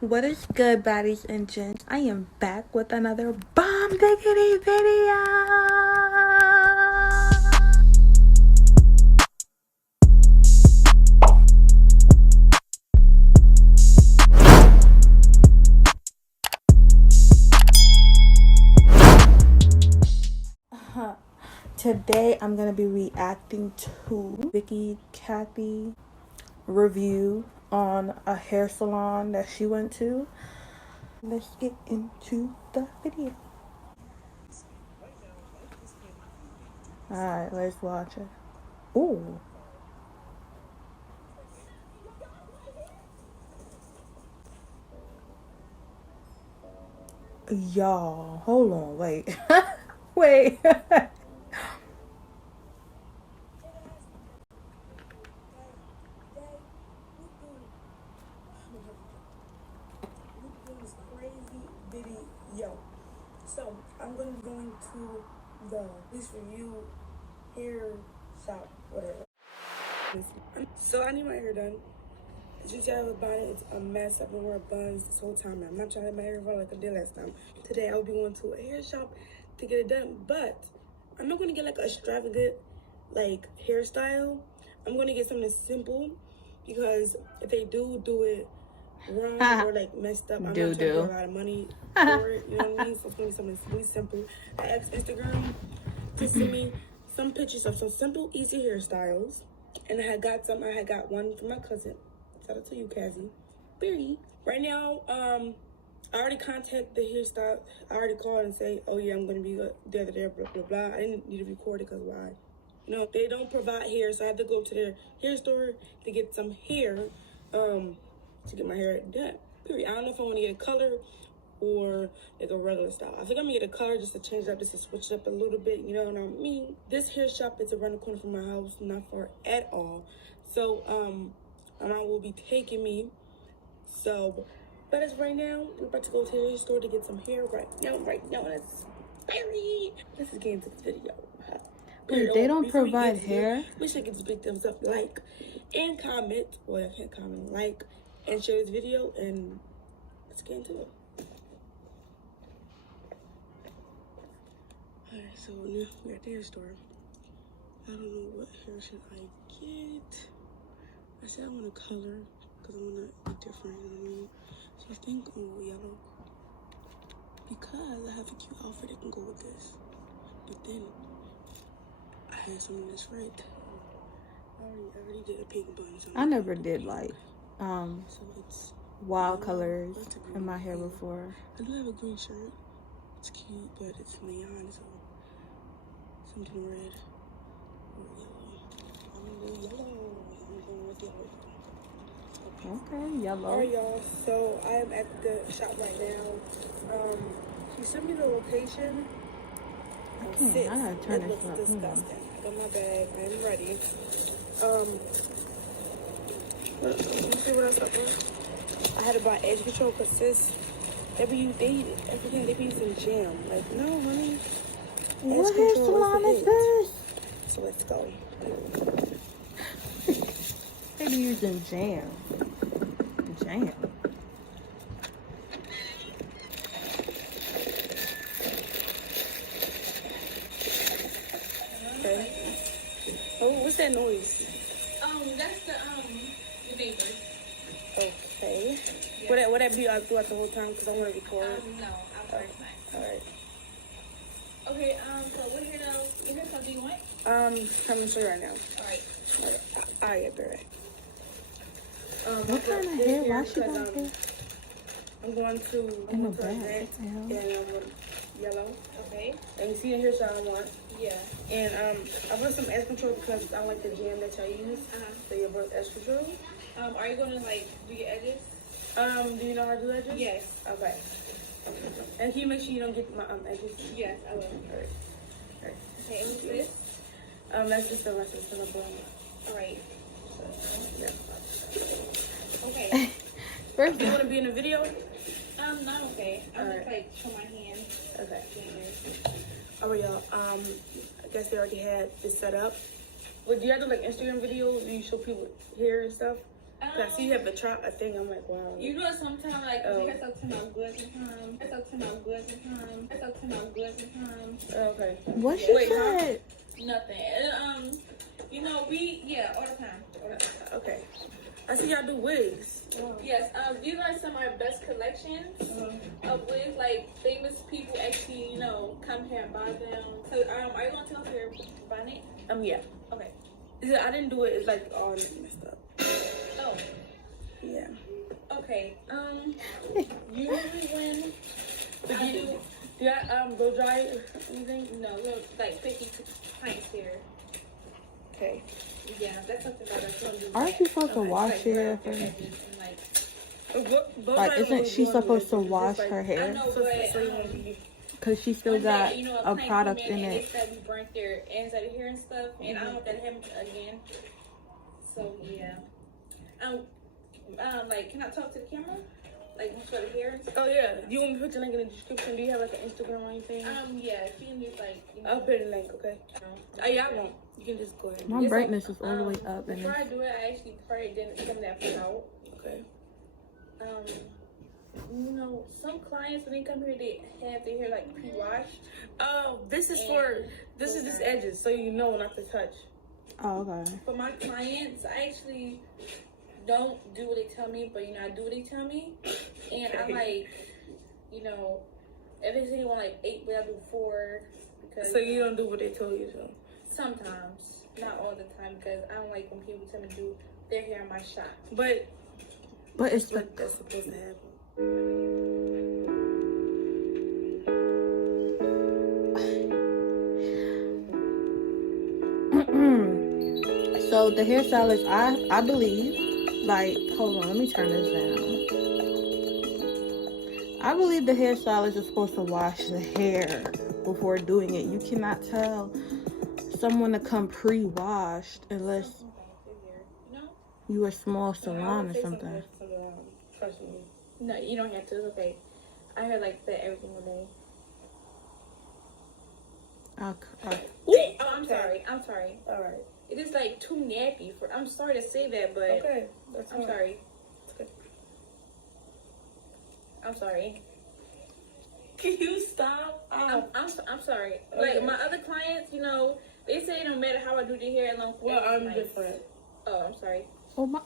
What is good, baddies and gents? I am back with another bomb diggity video. Today I'm gonna be reacting to Vickey Cathey review on a hair salon that she went to. Let's get into the video. Alright, let's watch it. Ooh. Y'all, hold on, wait. Wait. Video. So I'm gonna be going to this review hair shop, whatever. So I need my hair done. As you see, I have a bonnet. It's a mess. I've been wearing buns this whole time. I'm not trying to have my hair fall like I did last time. Today I will be going to a hair shop to get it done, but I'm not gonna get like a extravagant like hairstyle. I'm gonna get something simple because if they do it wrong or like messed up, I'm not trying to pay a lot of money for it, you know what I mean? So it's gonna be something really simple. I asked Instagram to send me some pictures of some simple, easy hairstyles, and I had got one from my cousin. Shout out to you, Cassie. Beardy. Right now, I already contacted the hairstyle. I already called and say, oh yeah, I'm gonna be there, blah blah blah. I didn't need to record it because why? No, they don't provide hair, so I have to go to their hair store to get some hair. To get my hair done. Period. I don't know if I want to get a color or like a regular style. I think I'm gonna get a color just to change it up, just to switch it up a little bit, you know what I mean? This hair shop is around the corner from my house, not far at all. So my mom will be taking me. So, but as right now, we're about to go to the hair store to get some hair right now. That's very. Let's just get into this video. Wait, they don't provide hair? We should get this big thumbs up, like, and comment. Well, I can't comment, like, and share this video, and let's get into it. Alright, so now we're at the hair store. I don't know what hair should I get. I said I want a color because I want to be different, you know what I mean? So I think I'm going to go yellow because I have a cute outfit that can go with this. But then I had something that's red. I already did a pink bun. So I never did like so it's wild colors in my hair before. I do have a green shirt. It's cute, but it's neon, so something red or yellow. I'm gonna do yellow. I'm going with yellow. Okay, yellow. Alright, y'all. So I am at the shop right now. She sent me the location. I gotta turn this up. Disgusting. I got my bag. I am ready. Let me see what else I bought. I had to buy edge control because sis, everything they be using jam. Like, no, honey. What hair salon is this? So let's go. They be using jam. Jam. Okay. Oh, what's that noise? That's the neighbors. Okay. Yeah. Would that be throughout the whole time? Because I want to record. No, I'm sorry, it's fine. Alright. Okay, so what hairstyle do you want? I'm gonna show you right now. Alright. Alright, right. What kind of hair? Why she got hair? I'm going to In the red back. and yellow. Okay. And you see the hairstyle I want. Yeah. And I put some edge control because I like the jam that y'all use. So you put edge control. Are you gonna like do your edges? Do you know how to do edges? Yes. Okay. And can you make sure you don't get my edges? Yes, I will. Alright. Okay, and what's this? That's just my sister. Alright. So, yeah. Okay. First, Do you want to be in the video? No, okay. I'll just like show my hands. Okay. Alright, y'all. I guess they already had this set up. But do you have to like Instagram videos? Do you show people hair and stuff? I see you have a thing. I'm like, wow. You know, sometimes like your hairstyle turn out good sometimes. Hairstyle turn out good sometimes. Hairstyle turn out good sometimes. Okay. What she said? Nothing. You know, all the time. All the time. Okay. I see y'all do wigs. Yes. These are some of our best collections of wigs. Like famous people actually, you know, come here and buy them. So, are you gonna tell us your bonnet? Yeah. Okay. I didn't do it. It's like all messed up. Oh. Yeah. Okay. Usually when Do I blow dry or anything? no, we're like 50 pints here. Okay. Yeah, that's something that I don't do. Aren't you supposed to wash your hair first? Like, isn't she supposed to wash her I hair? know, but Because she still one got day, you know, a client product came in and it. they said we burnt their inside of hair and stuff, and I don't want that to happen again. So yeah. Like, can I talk to the camera? Like, you got the hair and stuff? Oh yeah. Do you want me to put your link in the description? Do you have like an Instagram or anything? Yeah. If you can just like, you know, I'll put a link. Okay. Oh yeah, I won't. You can just go ahead. My brightness is all the way up. And before I do it, I actually probably didn't come that far out. Okay. You know, some clients when they come here, they have their hair like pre-washed. Oh, this is just edges, so you know not to touch. oh, okay. For my clients, I actually don't do what they tell me, but you know, I do what they tell me. And I like, you know, if they say they want like 8, but I do 4. Because So you don't do what they told you to. sometimes, not all the time, because I don't like when people tell me to do their hair in my shop. But But it's like that's supposed to happen. so the hairstylist, I believe, like, hold on, let me turn this down. I believe the hairstylist is supposed to wash the hair before doing it. You cannot tell someone to come pre-washed unless you a small salon or something. Trust me. No, you don't have to. It's okay. I heard like that every single day. Okay. Oh, I'm sorry. I'm sorry. All right. It is like too nappy for. I'm sorry to say that, but Okay. That's I'm fine. sorry. It's good. I'm sorry. Can you stop? I'm sorry. Okay. Like my other clients, you know, they say no matter how I do their hair, long. Well, I'm different. Oh, I'm sorry. Oh my.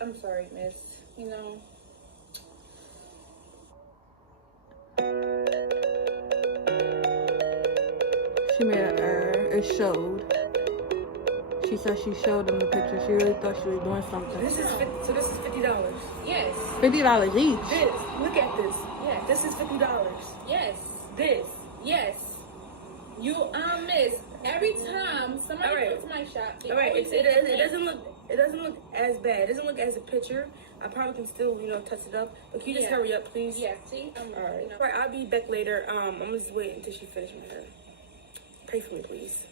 I'm sorry, miss. You know. She made an error. It showed. She said she showed them the picture. She really thought she was doing something. This is $50. Yes. $50 each. This. Look at this. Yes. This is $50. Yes. This. Yes. You miss. Every time somebody comes to my shop, they All right. always say It doesn't look as bad. It doesn't look as a picture. I probably can still, touch it up. But can you just hurry up, please? Yeah, see? All right. All right, I'll be back later. I'm gonna just wait until she finishes my hair. Pray for me, please.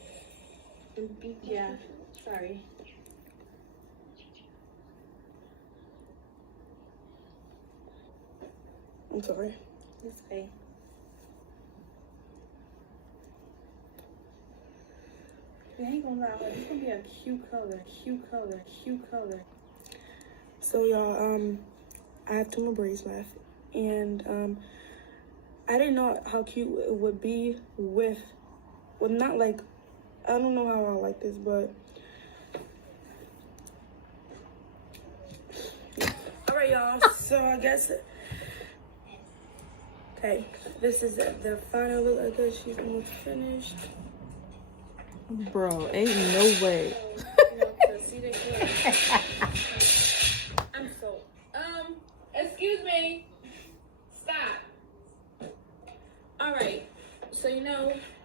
Yeah, sorry. I'm sorry. It's okay. I ain't gonna lie, this gonna be a cute color. So y'all, I have 2 more braids left, and I didn't know how cute it would be with not like, I don't know how I like this, but all right, y'all. So I guess okay, this is the final look. I guess she's almost finished. Bro, ain't no way. I'm so excuse me. Stop. Alright. So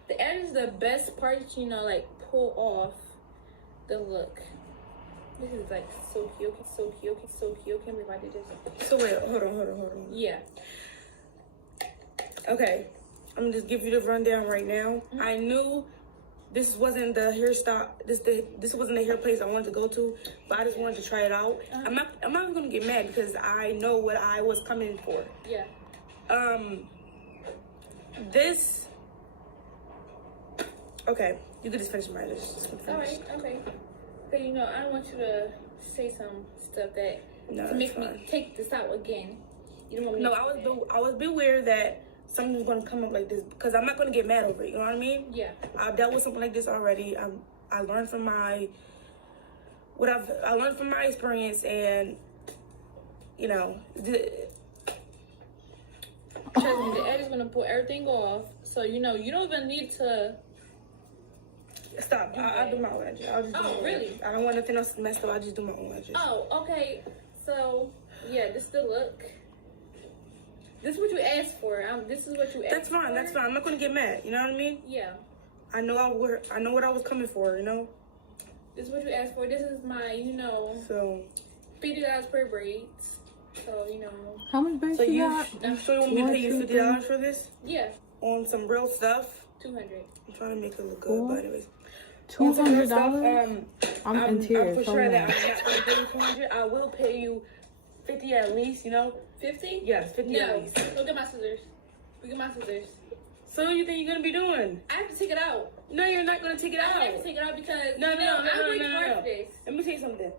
the edge is the best part, like pull off the look. This is like so cute. Can't believe I did this. So wait, hold on. Yeah. Okay, I'm gonna just give you the rundown right now. Mm-hmm. I knew this wasn't the hairstyle. This wasn't the hair place I wanted to go to, but I just wanted to try it out. I'm not gonna get mad because I know what I was coming for. Yeah. This. Okay, you could just finish mine. Just finish. Alright, okay. But you know, I don't want you to say some stuff that to make me take this out again. You don't want me. No, I was beware that something's gonna come up like this because I'm not gonna get mad over it. You know what I mean? Yeah. I've dealt with something like this already. I learned from my experience, and you know, trust me, the edit is gonna pull everything off. So you know, you don't even need to. Stop. I'll do my own edges. I'll just do my own really? edges. I don't want nothing else messed up. I'll just do my own edges. Oh, okay. So yeah, this is the look. This is what you asked for. This is what you asked. That's fine. For. That's fine. I'm not gonna get mad. You know what I mean? Yeah. I know what I was coming for. You know. This is what you asked for. This is my, you know. So. $50 per braids. So you know. How much braids you got? You sure you want me to pay you $50 for this? Yeah. On some real stuff. 200. I'm trying to make it look good, but anyways. $200. I'm in tears. I'm for sure that I'm not gonna pay you 200. I will pay you 50 at least. You know. 50? Yes, 50 at least. Look at my scissors. Look at my scissors. So what do you think you're gonna be doing? I have to take it out. No, you're not gonna take it out. I have to take it out because No. I worked hard for this. Let me tell you something.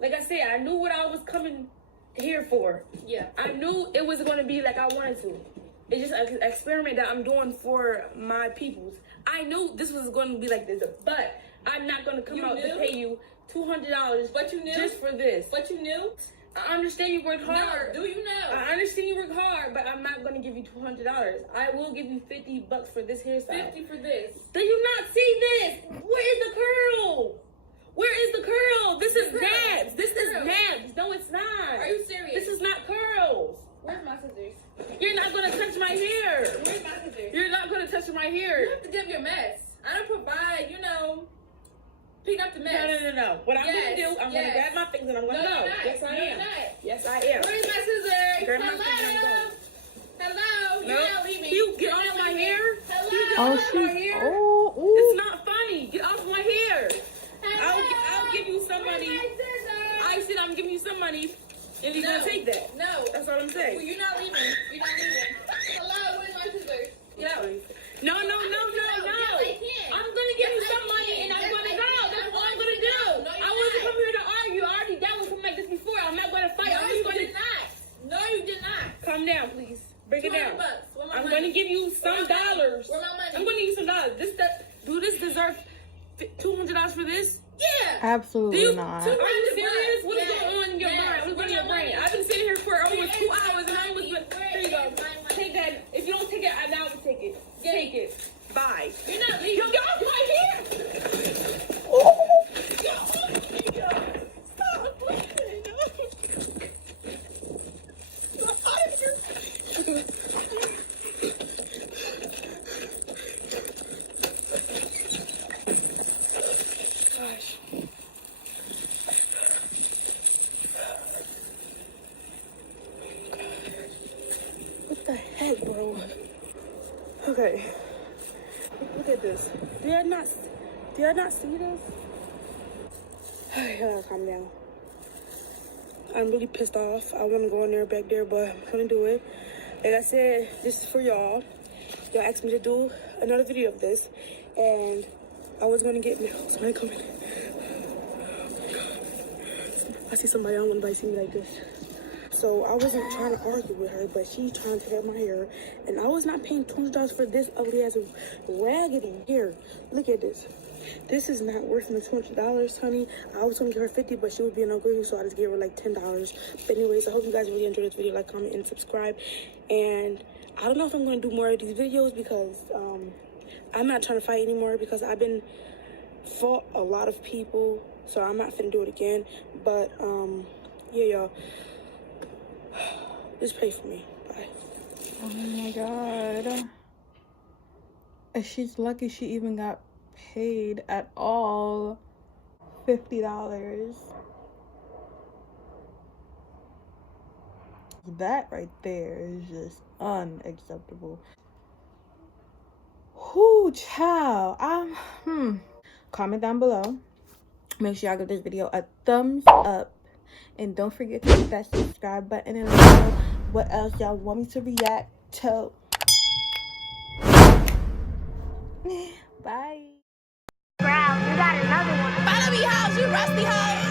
Like I said, I knew what I was coming here for. Yeah. I knew it was gonna be like I wanted to. It's just an experiment that I'm doing for my peoples. I knew this was gonna be like this, but I'm not gonna come out to pay you $200. But you knew just for this. But you knew. I understand you work hard. No, do you know? I understand you work hard, but I'm not gonna give you $200. I will give you $50 for this hairstyle. 50 for this. Do you not see this? Where is the curl? Where is the curl? This is nabs. This is nabs. No, it's not. Are you serious? This is not curls. Where's my scissors? You're not gonna touch my hair. Where's my scissors? You're not gonna touch my hair. You have to give your mess. I don't provide, you know, pick up the mess. No. What I'm gonna do, I'm gonna grab my things and I'm gonna go. Yes, I am. Yes, I am. Where's my scissors? Grab my scissors and go. Hello. No. You're not leaving. You get off my hair. Hello. You get off my hair. Oh, it's not funny. Get off my hair. Hello. I'll give you some money. Where's my scissors? I said I'm giving you some money, and you're gonna take that. No. That's what I'm saying. Well, you're not leaving. You're not leaving. Hello. Where's my scissors? Get out. No. Yes, I can. I'm gonna give you some money and I'm gonna go. That's all I'm gonna do. I wasn't come here to argue. I already dealt with something like this before. I'm not gonna fight. No, you did not. No, you did not. Calm down, please. Break it down. $200. I'm gonna give you some dollars. Where my money? I'm gonna give you some dollars. Do this deserve $200 for this? Yeah. absolutely not. Are you serious? What is going on in your brain? What's going on in your brain? I've been sitting here for almost 2 hours and I was like, here you go. Take that. If you don't take it, I now will take it. Take it. Bye. You're not leaving. Get off my hair! Get off my hair! Stop! Gosh. What the heck, bro? Okay. Look at this. Did I not see this? I gotta calm down. I'm really pissed off. I want to go in there back there, but I'm gonna do it. Like I said, this is for y'all. Y'all asked me to do another video of this, and I was gonna get somebody coming. I see somebody. I don't want nobody to see me like this. So I wasn't trying to argue with her, but she's trying to take out my hair, and I was not paying $200 for this ugly ass raggedy hair. Look at this. This is not worth the $200, honey. I was gonna give her 50, but she would be no good, so I just gave her like $10. But anyways, I hope you guys really enjoyed this video. Like, comment, and subscribe. And I don't know if I'm gonna do more of these videos because I'm not trying to fight anymore because I've been fought a lot of people, so I'm not finna do it again. But yeah, y'all. Just pray for me. Bye. Oh my god. And she's lucky she even got paid at all. $50. That right there is just unacceptable. Whoo, child. Comment down below. Make sure y'all give this video a thumbs up. And don't forget to hit that subscribe button and let me know what else y'all want me to react to. Bye. Brown, you got another one. wanna be hoes, you rusty hoe.